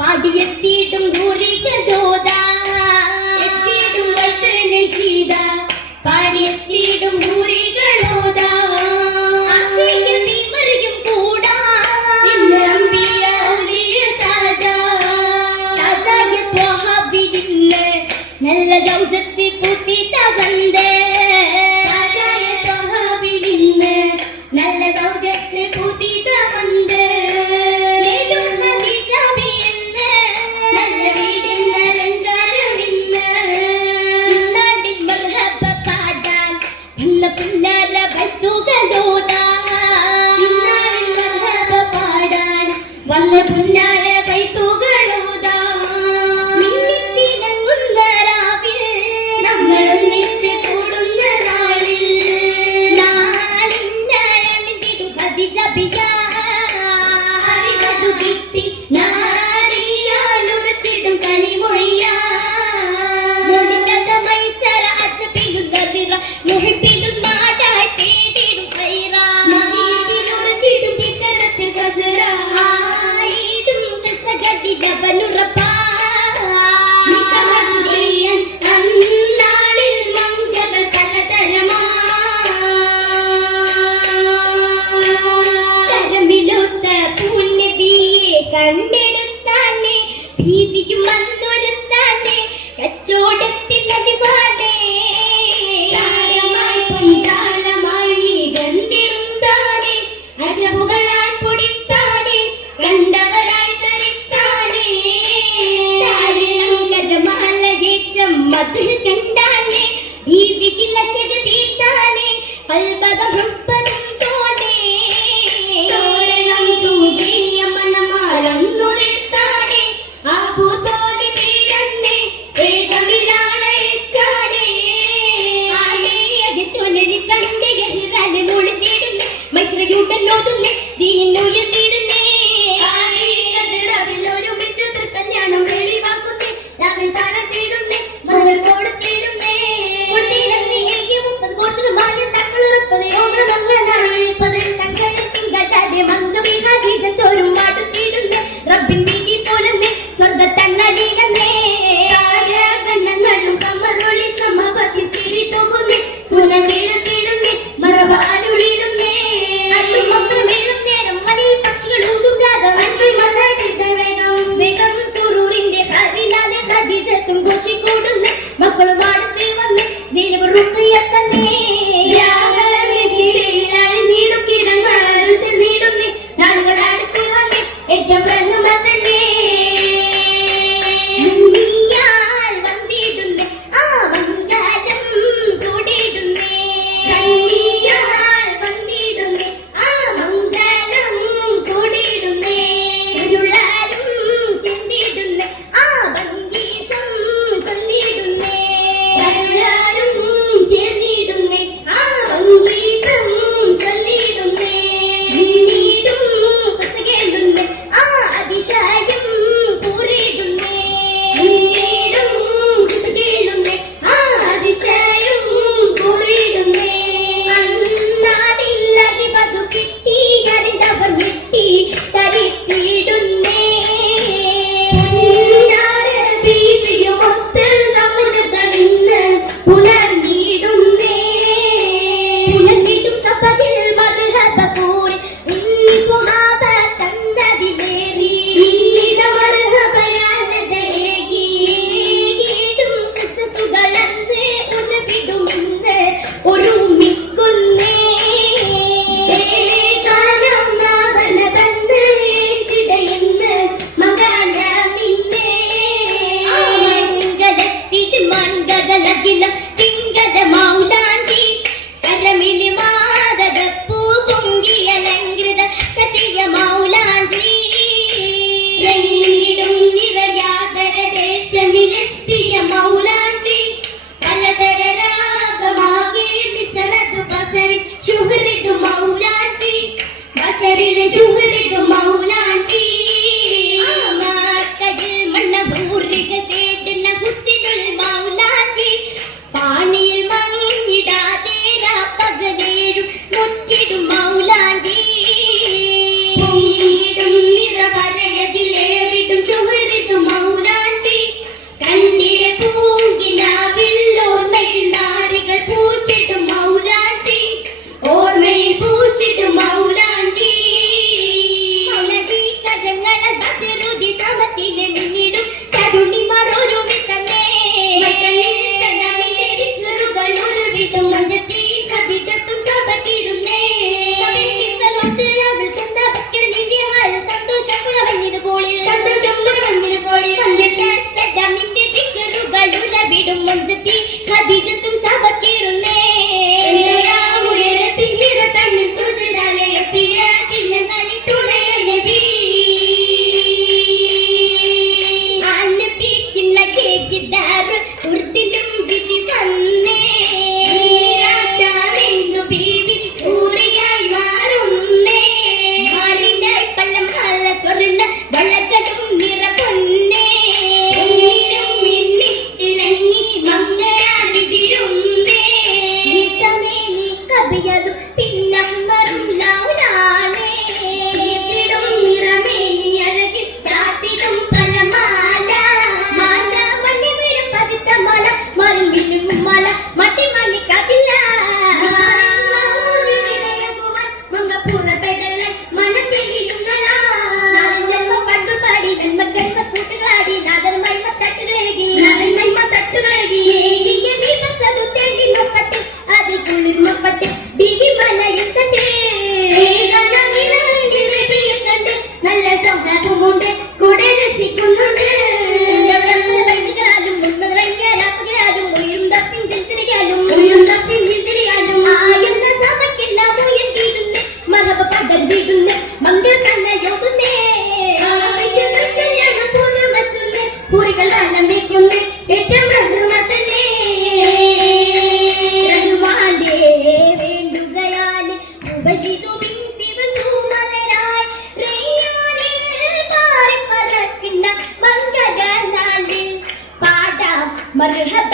പാടിയെത്തിയിട്ടും ദൂരികോദ എത്തിയിട്ടും ശീത പാടിയെത്തിയിട്ടും ദൂരികളോദ നീമറിയും കൂടാ നല്ല സൗജത്തി പൂത്തിട്ട വந்தே നല്ല സൗജത്തി പൂത്തിട്ട വந்தേ വന്ന പുന്നാര കൈത്തുകളോദാ മിന്നിത്തിളങ്ങുന്ന രാവിൽ നമ്മൾ ഒന്നിച്ച് കൂടുന്ന നാളിൽ നാളിന്നഴണിതിടും ഖദീജ അറിവതു കിട്ടി നാരിയാലുറച്ചിടും കനിമൊയ്യ മുടികത മൈസര അജബിലും ഗദിറ മുഹിബിലും നാടായി തേടിടും ഖൈറ മഹീദിലുറച്ചിടും തിജറത്ത് ഗസറ കണ്ടെടുത്താനെ ഭീതിയും വന്നൊരുത്താനെ കച്ചോടത്തിൽ അതിപാടേ താരമായി പൊൻതാളമായി ഗന്ധിരുത്താനെ അജബുകളാൽ പൊടിത്താനെ കണ്ടവരായി തരിത്താനെ താരലങ്കരമാലയേറ്റം മധു കണ്ടാനെ ഭീതിയിൽ അശക തീർത്താനെ കൽബകം ഹൃപ്പതും തോന്നേ തോരണം തൂകിയ മണമാലൊന്നുരത്താനെ ആബുതോലി തീരന്നെ ഏകമിലാണ് എച്ചാനെ ആലേ ചൊല്ലി കണ്ടേ യഹിറാലെ മുളി തീടുന്നേ മൈസ്രയുടനോതുന്നേ ദീനുയർത്തിടുന്നേ ഒരുമിച്ച് കല്യാണം വെളിവാക്കുന്നേ രാവിൽ താഴത്തിടുന്നേ മലർ കൊടുത്തിടുന്നേ കൊടുത്തിട്ട് മാന്യം തങ്ങളുറപ്പത് ഓർമ്മ തങ്ങൾ തിങ്കാട്ടാതെ മംഗമി ഹദീജത്തോരും മാടുത്തിടുന്നേ റബ്ബിൻ വീതി പോലെന്നേ സ്വർഗത്തന്നലീലന്നേ കണ്ണങ്ങളും കമറൊളി സമപതി ചിരി തൂകുന്നേ സുനം വീഴത്തിടുന്നേ മറവാലുളിടുന്നേ മക്കൾ മേലും നേരം മണിയിൽ പക്ഷികൾ ഊതും രാഗം വേഗം സുറൂറിന്റെ ഹരിലാലെ ഹദീജത്തും ഘോഷിക്കൂടുന്നേ മക്കളും ആടത്തെ വന്നേ സീനബ് റുഖിയ തന്നെ നാടുകളടുത്ത് വന്നേ ഏറ്റവും പ്രഥമത്തന്നെ വന്നിടുന്നേ ആ വന്ദാരം കൂടിയിടുന്നേ വന്നിടുന്നേ ആ മംഗളം കൂടിയിടുന്നേ ഇരുളാരും ചെന്നിടുന്നേ ആ ഭംഗീസം ചൊല്ലിയിടുന്നേ കരുളാരും ചേർന്നിടുന്നേ ആ ഭംഗീസം ചൊല്ലിയിടുന്നേ ആ അതിശയം മൊഞ്ചത്തി ഖദീജത്തും സബക്കിരുന്നേ ഉയരത്തിൽ ഹിറ തമ്മിൽ സുജുദാലെ എത്തിയ തിന്നകളി തുണയ നബി നബിക്കിന്ന കേക്കിദാർ ഉർദിലും വിധി വന്നേ രാജാവിന്ദു ബീവി ഊറിയായി മാറുന്നേ മാറിലായി പല്ലം കള്ള സ്വർണ്ണ വള്ളക്കടും നിറ പൊന്നേ ഉന്നിലും മിന്നി തിളങ്ങി മംഗളാതിരുന്നേ നീ കവിയതും പിന്നമ്മറും ലൗലാണേ ഇതിടും നിറമേനി അഴകിൽ ചാത്തിടും പലമാല മാല മണ്ണി വീരും പതിത്ത മാല മറിൽ വിഴുങ്ങും മാല മട്ടി മണ്ണി കവില്ല മങ്കപ്പൂറപ്പെടൽ മനത്തിരിയുന്നളാ ജന്മ പണ്ടു പാടി ജന്മ ജന്മ കൂട്ടുകാടി നാദൻ മൈമ തട്ടുകളേകി ബസതു തേങ്ങി മപ്പട്ടി അത് കുളിർമപ്പട്ടി ബീവി മനയിൽ തട്ടേ കണ്ട് നല്ല സൗഹാർദ്ദമുണ്ട് കൂടെ രസിക്കുന്നുണ്ട് ും ഉയരും തപ്പിൻ തിരിയാലും ആയുന്ന സഭയ്ക്കെല്ലാം ഉയർ തീരുന്നേ മറവ പടർന്നിടുന്നേ മംഗൾ സന്നയോതുന്നേ പൂരികൾ ദാനം വയ്ക്കുന്നേ ഏറ്റവും തന്നെ റഹ്മാന്റെ വേണ്ടുകയാൽ ഉപജിതു ബിന്ദിവന്തുമലരായി റയ്യാനിൽ പാറി പറക്കുന്ന മംഗളനാളിൽ പാടാം മർഹബ